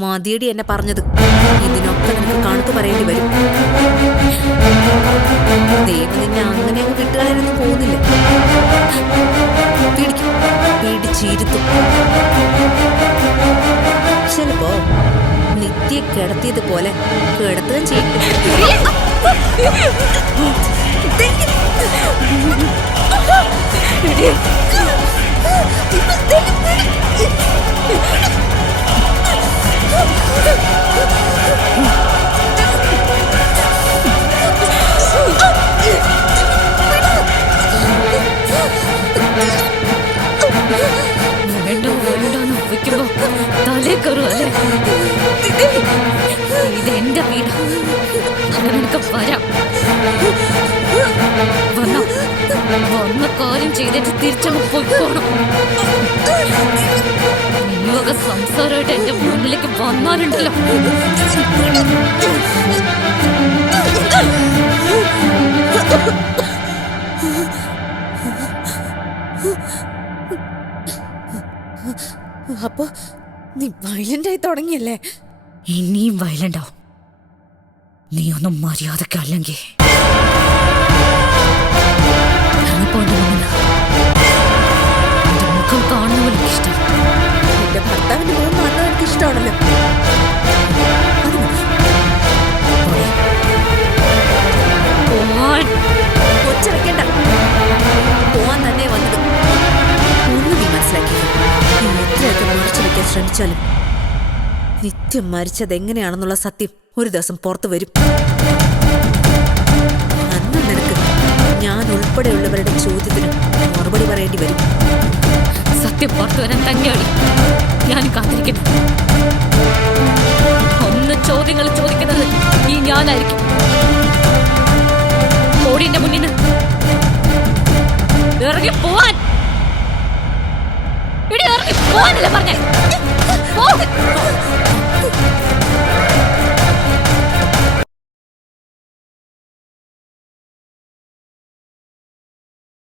മതിയടി എന്നെ പറഞ്ഞത്. ഇതിനൊക്കെ നിനക്ക് കണക്ക് പറയേണ്ടി വരും. ദൈവം നിന്നെ അങ്ങനെ അങ്ങ് വിട്ടുകളയാനൊന്നും പോകുന്നില്ല. പിടിച്ചിരുത്തും. ചിലപ്പോ നിത്യ കിടത്തിയതുപോലെ കിടത്തുകയും ചെയ്യും. വേണ്ടോന്ന് വയ്ക്കുമ്പോ തലേ കയറുമല്ലേ? ഇതെന്റെ വീട്. അങ്ങനെ നിനക്ക് വരാം. വന്ന കാര്യം ചെയ്തിട്ട് തിരിച്ചങ്ങ് പോയിക്കോണം. ഈ വക സംസാരമായിട്ട് എന്റെ മുന്നിലേക്ക് വന്നാലുണ്ടല്ലോ. അപ്പൊ നീ വയലന്റ് ആയി തുടങ്ങിയല്ലേ? ഇനിയും വയലന്റാവും. നീ ഒന്നും മര്യാദക്കല്ലെങ്കിൽ മുഖം കാണുന്ന പോലെ ഇഷ്ടം. എന്റെ ഭർത്താവിന്റെ മുഖം കാണുന്നത് എനിക്ക് ഇഷ്ടമാണല്ലോ. കൊച്ചിറക്കേണ്ട. പോവാൻ തന്നെ വന്നത്. ഒന്നും നീ മനസ്സിലാക്കിയത്. നീ എത്രയൊക്കെ മറച്ചു വെക്കാൻ ശ്രമിച്ചാലും നിത്യം മരിച്ചത് എങ്ങനെയാണെന്നുള്ള സത്യം ഒരു ദിവസം പുറത്തു വരും. അന്ന് നിനക്ക് ഞാൻ ഉൾപ്പെടെയുള്ളവരുടെ ചോദ്യത്തിന് മറുപടി പറയേണ്ടി വരും. സത്യം പുറത്തു വരാൻ തന്നെയാണ് ഞാൻ കാത്തിരിക്കുന്നത്. ഒന്ന് ചോദ്യങ്ങൾ ചോദിക്കുന്നത് ഈ ഞാനായിരിക്കും. കോടിന്റെ മുന്നിൽ ഇറങ്ങി പോവാൻ. ഇറങ്ങി പോവാനല്ലേ പറഞ്ഞേ?